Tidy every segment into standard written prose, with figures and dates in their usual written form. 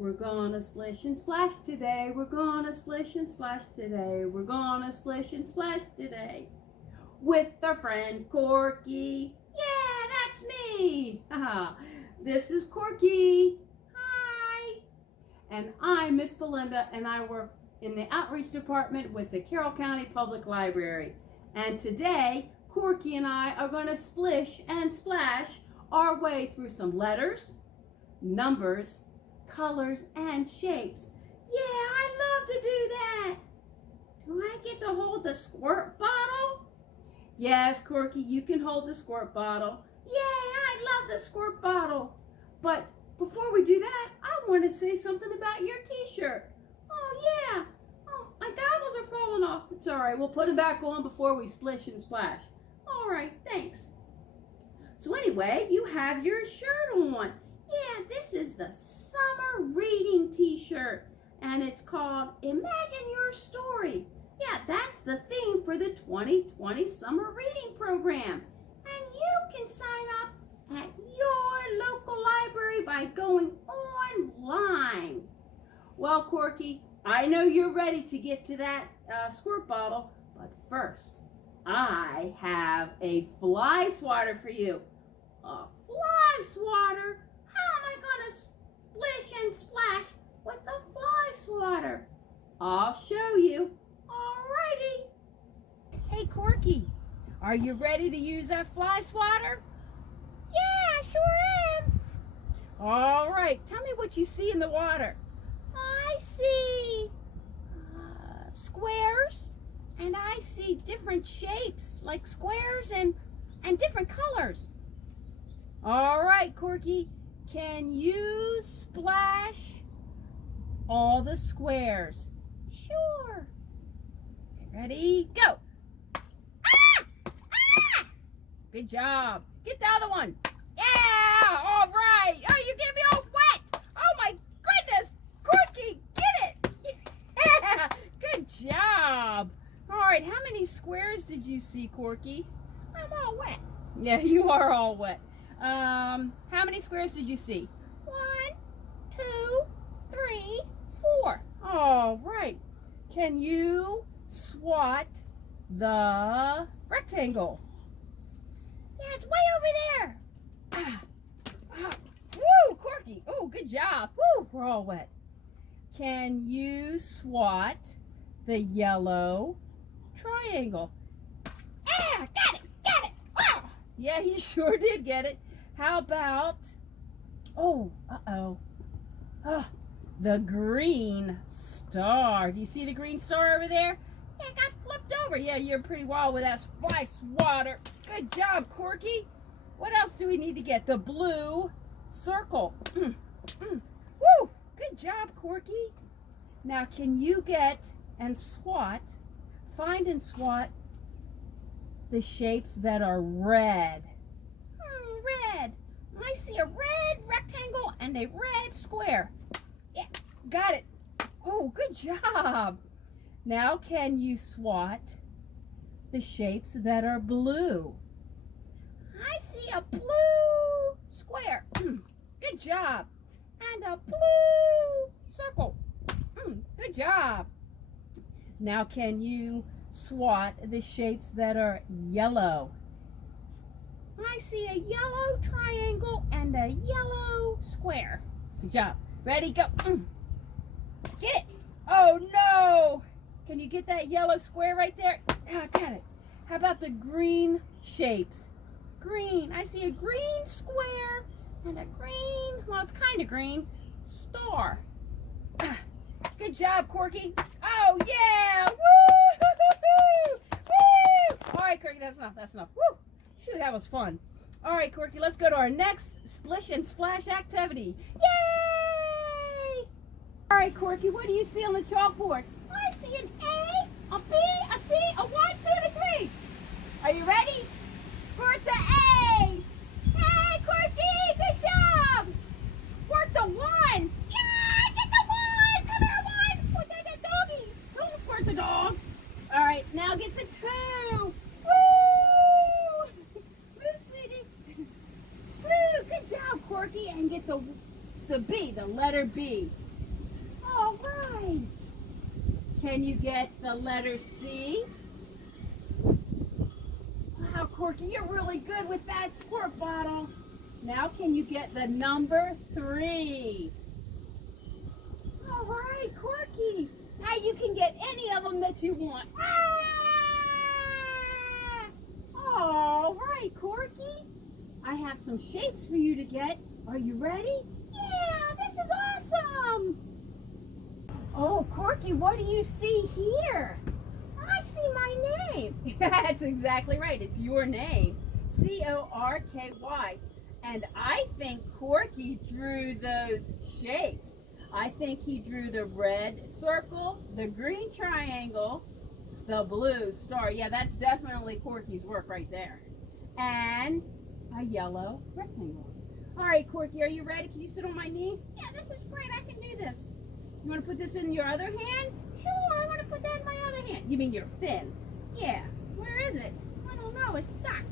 We're gonna splish and splash today. We're gonna splish and splash today. We're gonna splish and splash today. With our friend Corky. Yeah, that's me. This is Corky. Hi. And I'm Miss Belinda, and I work in the outreach department with the Carroll County Public Library. And today, Corky and I are going to splish and splash our way through some letters, numbers, colors, and shapes. Yeah, I love to do that. Do I get to hold the squirt bottle? Yes, Corky, you can hold the squirt bottle. Yay, I love the squirt bottle. But before we do that, I want to say something about your t-shirt. Oh, yeah. Oh, my goggles are falling off. It's all right. We'll put them back on before we splish and splash. All right, thanks. So anyway, you have your shirt on. Yeah, this is the summer reading t-shirt, and it's called Imagine Your Story. Yeah, that's the theme for the 2020 summer reading program. And you can sign up at your local library by going online. Well, Corky, I know you're ready to get to that squirt bottle, but first, I have a fly swatter for you. A fly swatter? How am I going to splish and splash with a fly swatter? I'll show you. Alrighty. Hey, Corky, are you ready to use that fly swatter? Yeah, I sure am. All right, tell me what you see in the water. I see squares, and I see different shapes, like squares and different colors. All right, Corky, can you splash all the squares? Sure. Okay, ready, go. Ah! Ah! Good job. Get the other one. Yeah, all right. Oh, you get me all wet. Oh, my goodness. Corky, get it. Yeah, good job. All right, how many squares did you see, Corky? I'm all wet. Yeah, you are all wet. How many squares did you see? 1, 2, 3, 4. All right. Can you swat the rectangle? Yeah, it's way over there. Woo, Corky. Oh, good job. Woo, we're all wet. Can you swat the yellow triangle? Yeah, got it. Oh, yeah, you sure did get it. How about, the green star. Do you see the green star over there? Yeah, it got flipped over. Yeah, you're pretty wild with that fly swatter. Good job, Corky. What else do we need to get? The blue circle. Woo! Good job, Corky. Now, can you get and find and swat the shapes that are red? Red. I see a red rectangle and a red square. Yeah, got it. Oh, good job. Now can you swat the shapes that are blue? I see a blue square. Good job. And a blue circle. Good job. Now can you swat the shapes that are yellow? I see a yellow triangle and a yellow square. Good job. Ready, go. Get it. Oh, no. Can you get that yellow square right there? Ah, got it. How about the green shapes? Green. I see a green square and a green, well, it's kind of green, star. Good job, Corky. Oh, yeah. Woo! Woo! All right, Corky, that's enough. Woo! Shoot, that was fun. All right, Corky, let's go to our next splish and splash activity. Yay! All right, Corky, what do you see on the chalkboard? I see an A, a B, a C, a 1, 2, and a 3. Are you ready? Squirt the A. Hey, Corky, good job. Squirt the 1. Yeah, get the 1. Come here, 1. Put that doggy. Don't squirt the dog. All right, now get the 2. Corky, and get the B, the letter B. right. Can you get the letter C? Wow, Corky, you're really good with that squirt bottle. Now can you get the number 3? All right, Corky. Now you can get any of them that you want. All right, Corky. I have some shapes for you to get. Are you ready? Yeah, this is awesome. Oh, Corky, what do you see here? I see my name. That's exactly right. It's your name. Corky. And I think Corky drew those shapes. I think he drew the red circle, the green triangle, the blue star. Yeah, that's definitely Corky's work right there. And a yellow rectangle. All right, Corky, are you ready? Can you sit on my knee? Yeah, this is great. I can do this. You want to put this in your other hand? Sure, I want to put that in my other hand. You mean your fin? Yeah. Where is it? I don't know. It's stuck.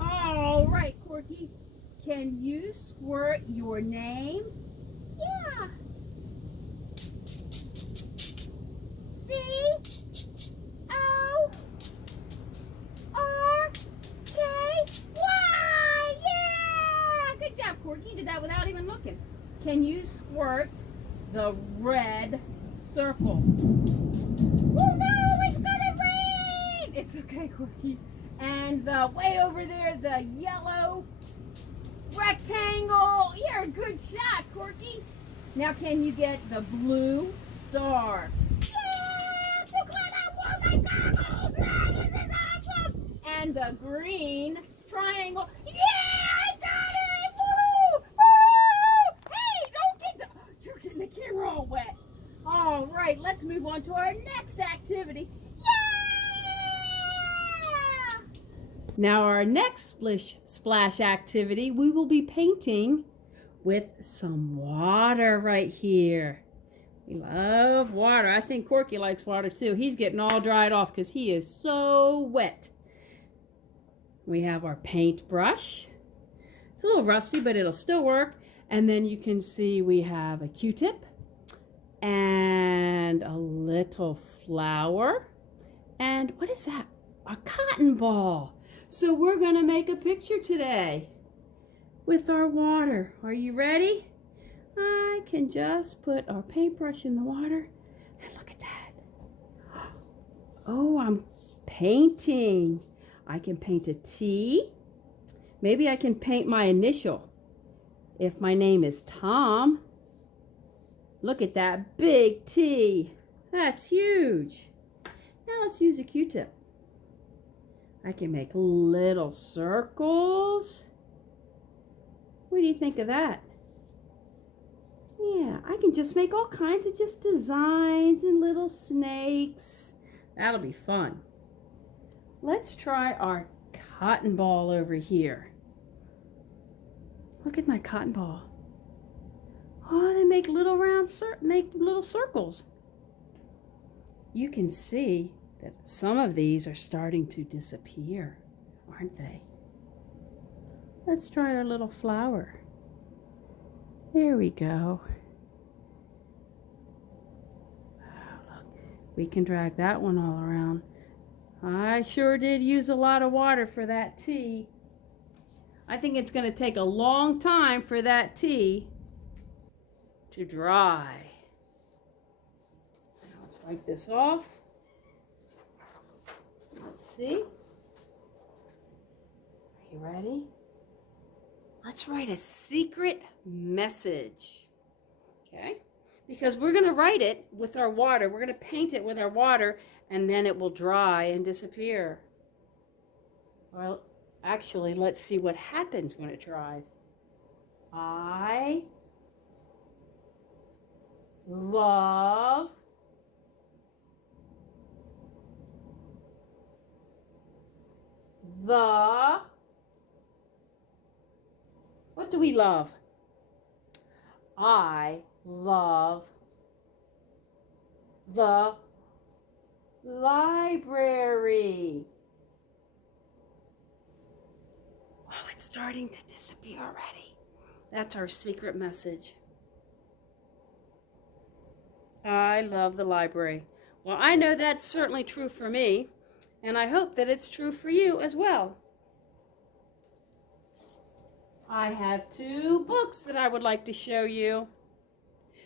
All right, Corky. Can you squirt your name? Yeah. C-O-R-K-Y. Yeah. Good job, Corky. You did that without even looking. Can you squirt the red circle? Oh no, it's gonna rain! It's okay, Corky. And the way over there, the yellow rectangle. You're a good shot, Corky. Now can you get the blue star? Yeah! So glad I won my goggles! This is awesome! And the green triangle. Yeah! I got it! Woo! Woo! Hey, don't get the... You're getting the camera all wet. All right, let's move on to our next activity. Yeah! Now our next splash activity, we will be painting with some water right here. We love water. I think Corky likes water too. He's getting all dried off because he is so wet. We have our paintbrush. It's a little rusty, but it'll still work. And then you can see we have a Q-tip and a little flower. And what is that? A cotton ball. So we're going to make a picture today with our water. Are you ready? I can just put our paintbrush in the water and look at that. Oh, I'm painting. I can paint a T. Maybe I can paint my initial. If my name is Tom, look at that big T. That's huge. Now let's use a Q-tip. I can make little circles. What do you think of that? Yeah, I can just make all kinds of just designs and little snakes. That'll be fun. Let's try our cotton ball over here. Look at my cotton ball. Oh, they make little little circles. You can see that some of these are starting to disappear, aren't they? Let's try our little flower. There we go. Oh, look, we can drag that one all around. I sure did use a lot of water for that tea. I think it's going to take a long time for that tea to dry. Now let's wipe this off. Let's see. Are you ready? Let's write a secret message. Okay? Because we're going to write it with our water. We're going to paint it with our water, and then it will dry and disappear. Well, actually, let's see what happens when it dries. I love the... What do we love? I love the library. Wow, it's starting to disappear already. That's our secret message. I love the library. Well, I know that's certainly true for me, and I hope that it's true for you as well. I have two books that I would like to show you.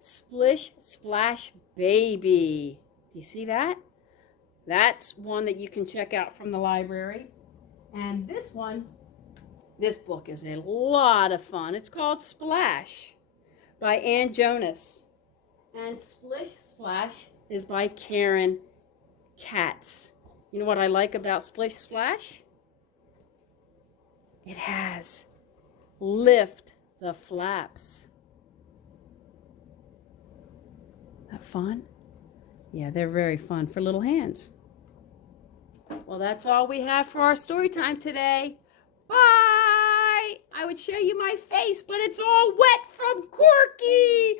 Splish, Splash, Baby. Do you see that? That's one that you can check out from the library. And this book is a lot of fun. It's called Splash by Ann Jonas. And Splish Splash is by Karen Katz. You know what I like about Splish Splash? It has lift the flaps. That fun? Yeah, they're very fun for little hands. Well, that's all we have for our story time today. Bye! I would show you my face, but it's all wet from Corky.